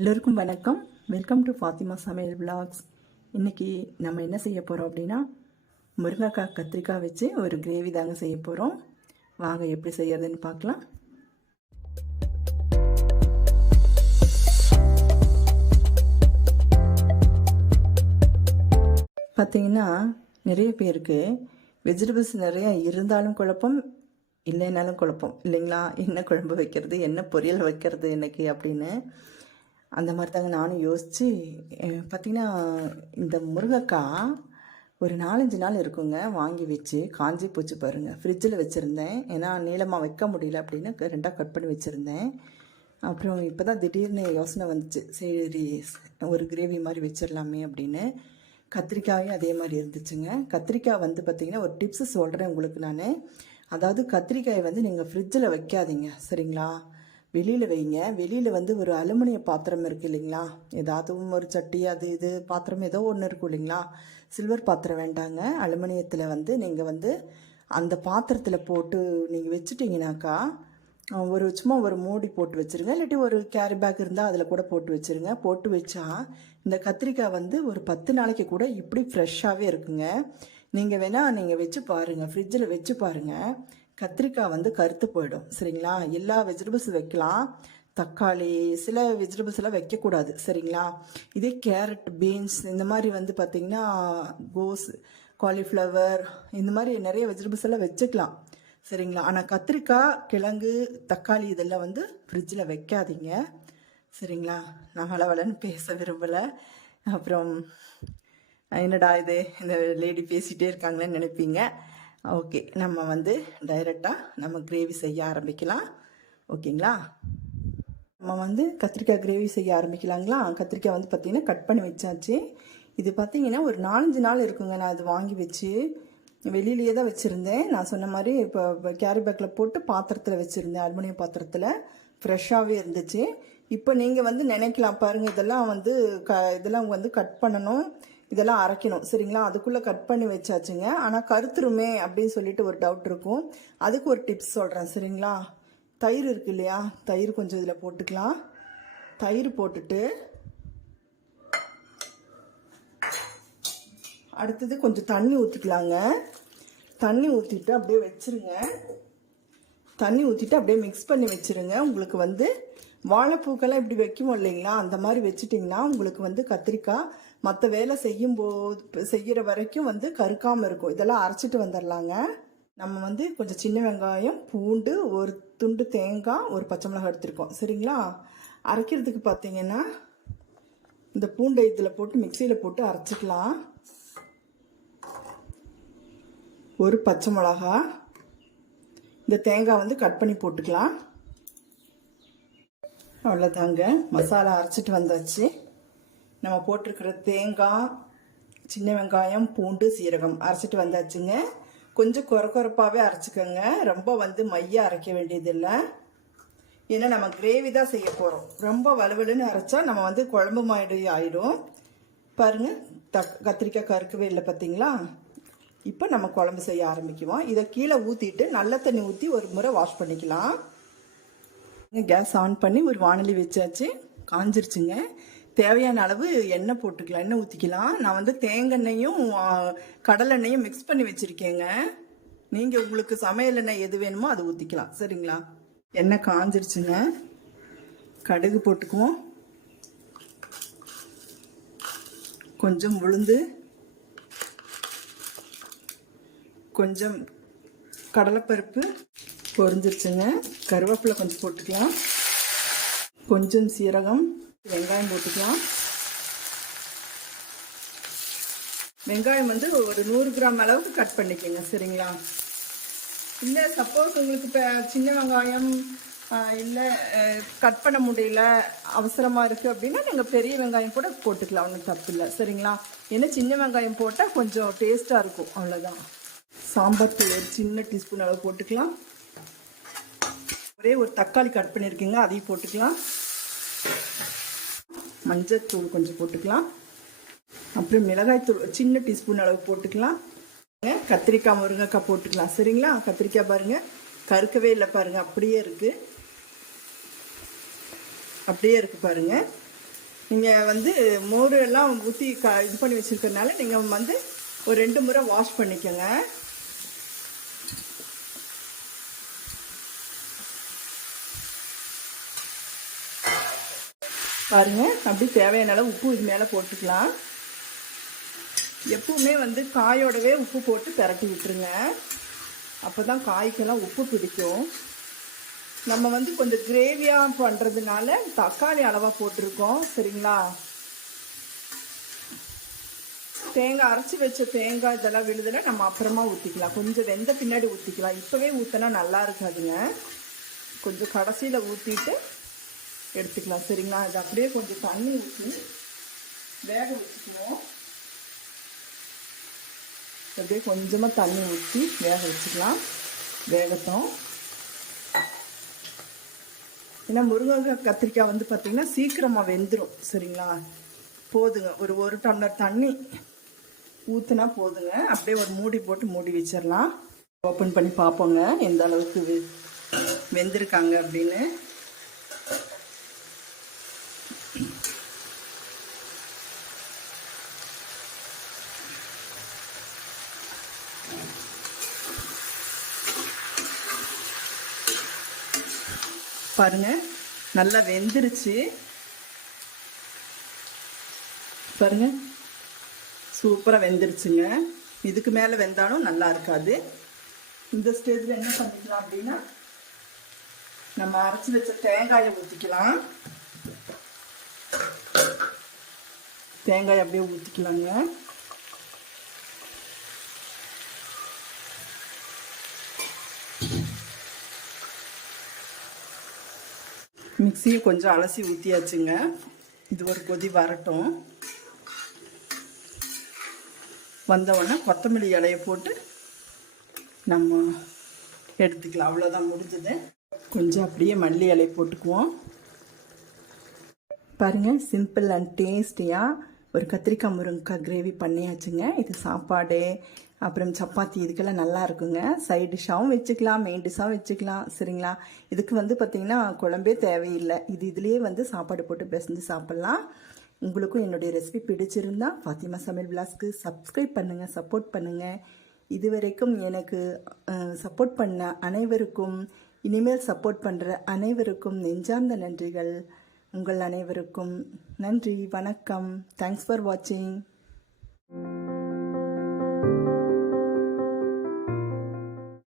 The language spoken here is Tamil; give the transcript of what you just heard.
எல்லோருக்கும் வணக்கம். வெல்கம் டு ஃபாத்திமா சமையல் விலாக்ஸ். இன்றைக்கி நம்ம என்ன செய்ய போகிறோம் அப்படின்னா, முருங்கைக்காய் கத்திரிக்காய் வச்சு ஒரு கிரேவி தாங்க செய்ய போகிறோம். வாங்க எப்படி செய்யறதுன்னு பார்க்கலாம். பார்த்தீங்கன்னா நிறைய பேருக்கு வெஜிடபிள்ஸ் நிறையா இருந்தாலும் குழப்பம், இல்லைனாலும் குழப்பம் இல்லைங்களா? என்ன குழம்பு வைக்கிறது, என்ன பொரியல் வைக்கிறது இன்னைக்கு அப்படின்னு. அந்த மாதிரி தாங்க நானும் யோசித்து பார்த்திங்கன்னா, இந்த முருங்கைக்காய் ஒரு 4-5 நாள் இருக்குங்க வாங்கி வச்சு காஞ்சி போச்சு பாருங்கள். ஃப்ரிட்ஜில் வச்சுருந்தேன், ஏன்னா நீளமாக வைக்க முடியல அப்படின்னு 2ஆக கட் பண்ணி வச்சுருந்தேன். அப்புறம் இப்போ தான் திடீர்னு யோசனை வந்துச்சு, சரி ஒரு கிரேவி மாதிரி வச்சிடலாமே அப்படின்னு. கத்திரிக்காயும் அதே மாதிரி இருந்துச்சுங்க. கத்திரிக்காய் வந்து பார்த்திங்கன்னா ஒரு டிப்ஸு சொல்கிறேன் உங்களுக்கு நான். அதாவது கத்திரிக்காயை வந்து நீங்கள் ஃப்ரிட்ஜில் வைக்காதீங்க, சரிங்களா? வெளியில் வைங்க. வெளியில் வந்து ஒரு அலுமினிய பாத்திரம் இருக்குது இல்லைங்களா, ஏதாவது ஒரு சட்டி அது இது பாத்திரம் ஏதோ ஒன்று இருக்கும் இல்லைங்களா. சில்வர் பாத்திரம் வேண்டாங்க, அலுமினியத்தில் வந்து நீங்கள் வந்து அந்த பாத்திரத்தில் போட்டு நீங்கள் வச்சுட்டிங்கனாக்கா சும்மா ஒரு மூடி போட்டு வச்சுருங்க. இல்லாட்டி ஒரு கேரி பேக் இருந்தால் அதில் கூட போட்டு வச்சுருங்க. போட்டு வச்சா இந்த கத்திரிக்காய் வந்து ஒரு 10 நாளைக்கு கூட இப்படி ஃப்ரெஷ்ஷாகவே இருக்குங்க. நீங்கள் வேணால் நீங்கள் வச்சு பாருங்கள், ஃப்ரிட்ஜில் வச்சு பாருங்கள். கத்திரிக்காய் வந்து கருத்து போயிடும், சரிங்களா? எல்லா வெஜிடபிள்ஸ் வைக்கலாம், தக்காளி சில வெஜிடபிள்ஸ் எல்லாம் வைக்கக்கூடாது, சரிங்களா? இதே கேரட், பீன்ஸ் இந்த மாதிரி வந்து பார்த்திங்கன்னா கோஸ், காலிஃப்ளவர் இந்த மாதிரி நிறைய வெஜிடபிள்ஸ் எல்லாம் வச்சுக்கலாம், சரிங்களா? ஆனால் கத்திரிக்காய், கிழங்கு, தக்காளி இதெல்லாம் வந்து ஃப்ரிட்ஜில் வைக்காதீங்க, சரிங்களா? நான் வளவலன்னு பேச விரும்பலை. அப்புறம் என்னடா இது இந்த லேடி பேசிகிட்டே இருக்காங்களேன்னு நினைப்பீங்க. ஓகே, நம்ம வந்து டைரெக்டாக நம்ம கிரேவி செய்ய ஆரம்பிக்கலாம், ஓகேங்களா? நம்ம வந்து கத்திரிக்காய் கிரேவி செய்ய ஆரம்பிக்கலாங்களா? கத்திரிக்காய் வந்து பார்த்திங்கன்னா கட் பண்ணி வச்சாச்சு. இது பார்த்திங்கன்னா ஒரு 4-5 நாள் இருக்குங்க. நான் அது வாங்கி வச்சு வெளியிலேயே தான் வச்சுருந்தேன். நான் சொன்ன மாதிரி இப்போ கேரி பேக்கில் போட்டு பாத்திரத்தில் வச்சுருந்தேன், அலுமினியம் பாத்திரத்தில். ஃப்ரெஷ்ஷாகவே இருந்துச்சு. இப்போ நீங்கள் வந்து நினைக்கலாம் பாருங்கள், இதெல்லாம் வந்து இதெல்லாம் வந்து கட் பண்ணணும், இதெல்லாம் அரைக்கணும், சரிங்களா? அதுக்குள்ளே கட் பண்ணி வச்சாச்சுங்க. ஆனால் கருத்துருமே அப்படின்னு சொல்லிட்டு ஒரு டவுட் இருக்கும். அதுக்கு ஒரு டிப்ஸ் சொல்கிறேன், சரிங்களா? தயிர் இருக்கு இல்லையா, தயிர் கொஞ்சம் இதில் போட்டுக்கலாம். தயிர் போட்டுட்டு அடுத்தது கொஞ்சம் தண்ணி ஊற்றிக்கலாங்க. தண்ணி ஊற்றிட்டு அப்படியே வச்சுருங்க. தண்ணி ஊற்றிட்டு அப்படியே மிக்ஸ் பண்ணி வச்சுருங்க. உங்களுக்கு வந்து வாழைப்பூக்கெல்லாம் இப்படி வைக்குவோம் இல்லைங்களா, அந்த மாதிரி வச்சுட்டிங்கன்னா உங்களுக்கு வந்து கத்திரிக்காய் மற்ற வேலை செய்கிற வரைக்கும் வந்து கருக்காமல் இருக்கும். இதெல்லாம் அரைச்சிட்டு வந்துடலாங்க. நம்ம வந்து கொஞ்சம் சின்ன வெங்காயம், பூண்டு, ஒரு துண்டு தேங்காய், ஒரு பச்சை மிளகாய் எடுத்துருக்கோம், சரிங்களா? அரைக்கிறதுக்கு பார்த்தீங்கன்னா இந்த பூண்டை இதில் போட்டு மிக்சியில் போட்டு அரைச்சிக்கலாம். ஒரு பச்சை மிளகா, இந்த தேங்காய் வந்து கட் பண்ணி போட்டுக்கலாம். அவ்வளோதாங்க, மசாலா அரைச்சிட்டு வந்தாச்சு. நம்ம போட்டிருக்கிற தேங்காய், சின்ன வெங்காயம், பூண்டு, சீரகம் அரைச்சிட்டு வந்தாச்சுங்க. கொஞ்சம் குறப்பாகவே அரைச்சிக்கோங்க, ரொம்ப வந்து மைய அரைக்க வேண்டியதில்லை. ஏன்னா நம்ம கிரேவி தான் செய்ய போகிறோம். ரொம்ப வலுவலுன்னு அரைச்சா நம்ம வந்து குழம்பு மாதிரி ஆகிடும். பாருங்கள், கத்திரிக்காய் கருக்கவே இல்லை பார்த்தீங்களா? இப்போ நம்ம குழம்பு செய்ய ஆரம்பிக்குவோம். இதை கீழே ஊற்றிட்டு நல்ல தண்ணி ஊற்றி ஒரு முறை வாஷ் பண்ணிக்கலாம். கேஸ் ஆன் பண்ணி ஒரு வானொலி வச்சாச்சு, காஞ்சிருச்சுங்க. தேவையான அளவு எண்ணெய் போட்டுக்கலாம், எண்ணெய் ஊற்றிக்கலாம். நான் வந்து தேங்காய்ண்ணையும் கடலெண்ணையும் மிக்ஸ் பண்ணி வச்சுருக்கேங்க. நீங்கள் உங்களுக்கு சமையல் எண்ணெய் எது வேணுமோ அதை ஊற்றிக்கலாம், சரிங்களா? எண்ணெய் காஞ்சிருச்சுங்க. கடுகு போட்டுக்குவோம், கொஞ்சம் உளுந்து, கொஞ்சம் கடலைப்பருப்பு பொரிஞ்சிருச்சுங்க. கருவேப்பிலை கொஞ்சம் போட்டுக்கலாம், கொஞ்சம் சீரகம், வெங்காயம் போட்டுக்கலாம். வெங்காயம் வந்து ஒரு 100 கிராம் அளவுக்கு கட் பண்ணிக்கோங்க, சரிங்களா? இல்லை சப்போஸ் உங்களுக்கு இப்போ சின்ன வெங்காயம் இல்லை கட் பண்ண முடியல, அவசரமாக இருக்குது அப்படின்னா நீங்கள் பெரிய வெங்காயம் கூட போட்டுக்கலாம், ஒன்றும் தப்பு இல்லை, சரிங்களா? ஏன்னா சின்ன வெங்காயம் போட்டால் கொஞ்சம் டேஸ்ட்டாக இருக்கும், அவ்வளோதான். சாம்பார் தூள் ஒரு சின்ன டீஸ்பூன் அளவு போட்டுக்கலாம். ஒரே ஒரு தக்காளி கட் பண்ணியிருக்கீங்க, அதையும் போட்டுக்கலாம். மஞ்சள் தூள் கொஞ்சம் போட்டுக்கலாம். அப்புறம் மிளகாய் தூள் சின்ன டீஸ்பூன் அளவு போட்டுக்கலாம். கத்திரிக்காய், முருங்கைக்காய் போட்டுக்கலாம், சரிங்களா? கத்திரிக்காய் பாருங்கள் கருக்கவே இல்லை பாருங்கள், அப்படியே இருக்குது பாருங்கள். நீங்கள் வந்து மோர் எல்லாம் ஊற்றி இது பண்ணி வச்சுருக்கறனால நீங்கள் வந்து ஒரு 2 முறை வாஷ் பண்ணிக்கோங்க. பாருங்கள், அப்படி தேவையான அளவு உப்பு இது மேலே போட்டுக்கலாம். எப்பவுமே வந்து காயோடவே உப்பு போட்டு பிரட்டி விட்டுருங்க. அப்போ தான் காய்க்கெல்லாம் உப்பு பிடிக்கும். நம்ம வந்து கொஞ்சம் கிரேவியாக பண்ணுறதுனால தக்காளி அளவாக போட்டிருக்கோம். சரிங்களா? தேங்காய் அரைச்சி வச்ச தேங்காய் இதெல்லாம் விழுதுல நம்ம அப்புறமா ஊற்றிக்கலாம். கொஞ்சம் வெந்த பின்னாடி ஊற்றிக்கலாம். இப்போவே ஊற்றினா நல்லா இருக்காதுங்க. கொஞ்சம் கடைசியில் ஊற்றிட்டு எடுத்துக்கலாம். சரிங்களா? இது அப்படியே கொஞ்சம் தண்ணி ஊற்றி வேக வச்சுக்குவோம். அப்படியே கொஞ்சமாக தண்ணி ஊற்றி வேக வச்சுக்கலாம். வேகட்டும். ஏன்னா முருங்கைக்காய் கத்திரிக்காய் வந்து பார்த்திங்கன்னா சீக்கிரமாக வெந்துடும். சரிங்களா? போதுங்க, ஒரு டம்ளர் தண்ணி ஊற்றுனா போதுங்க. அப்படியே ஒரு மூடி போட்டு மூடி வச்சிடலாம். ஓப்பன் பண்ணி பார்ப்போங்க எந்த அளவுக்கு வெந்திருக்காங்க அப்படின்னு. பாருங்க, நல்லா வெந்துருச்சு. பாருங்க, சூப்பராக வெந்துருச்சுங்க. இதுக்கு மேலே வெந்தாலும் நல்லா இருக்காது. இந்த ஸ்டேஜில் என்ன பண்ணிக்கலாம் அப்படின்னா, நம்ம அரைச்சி வச்ச தேங்காயை ஊற்றிக்கலாம். தேங்காயை அப்படியே ஊற்றிக்கலாங்க. மிக்சியை கொஞ்சம் அலசி ஊற்றியாச்சுங்க. இது ஒரு கொதி வரட்டும். வந்தவுடனே கொத்தமல்லி இலையை போட்டு நம்ம எடுத்துக்கலாம். அவ்வளோதான், முடிஞ்சது. கொஞ்சம் அப்படியே மல்லி இலை போட்டுக்குவோம். பாருங்கள், சிம்பிள் அண்ட் டேஸ்டியாக ஒரு கத்திரிக்காய் முருங்கைக்காய் கிரேவி பண்ணியாச்சுங்க. இது சாப்பாடு அப்புறம் சப்பாத்தி இதுக்கெல்லாம் நல்லா இருக்குங்க. சைட் டிஷ்ஷாகவும் வச்சுக்கலாம், மெயின் டிஷ்ஷாகவும் வச்சுக்கலாம். சரிங்களா? இதுக்கு வந்து பார்த்திங்கன்னா குழம்பே தேவையில்லை. இதுலேயே வந்து சாப்பாடு போட்டு பிசைஞ்சு சாப்பிட்லாம். உங்களுக்கும் என்னுடைய ரெசிபி பிடிச்சிருந்தா ஃபாத்திமா சமையல் விலாஸ்க்கு சப்ஸ்கிரைப் பண்ணுங்கள், சப்போர்ட் பண்ணுங்கள். இதுவரைக்கும் எனக்கு சப்போர்ட் பண்ண அனைவருக்கும், இனிமேல் சப்போர்ட் பண்ணுற அனைவருக்கும் நெஞ்சார்ந்த நன்றிகள். உங்கள் அனைவருக்கும் நன்றி, வணக்கம். தேங்க்ஸ் ஃபார் வாட்சிங்.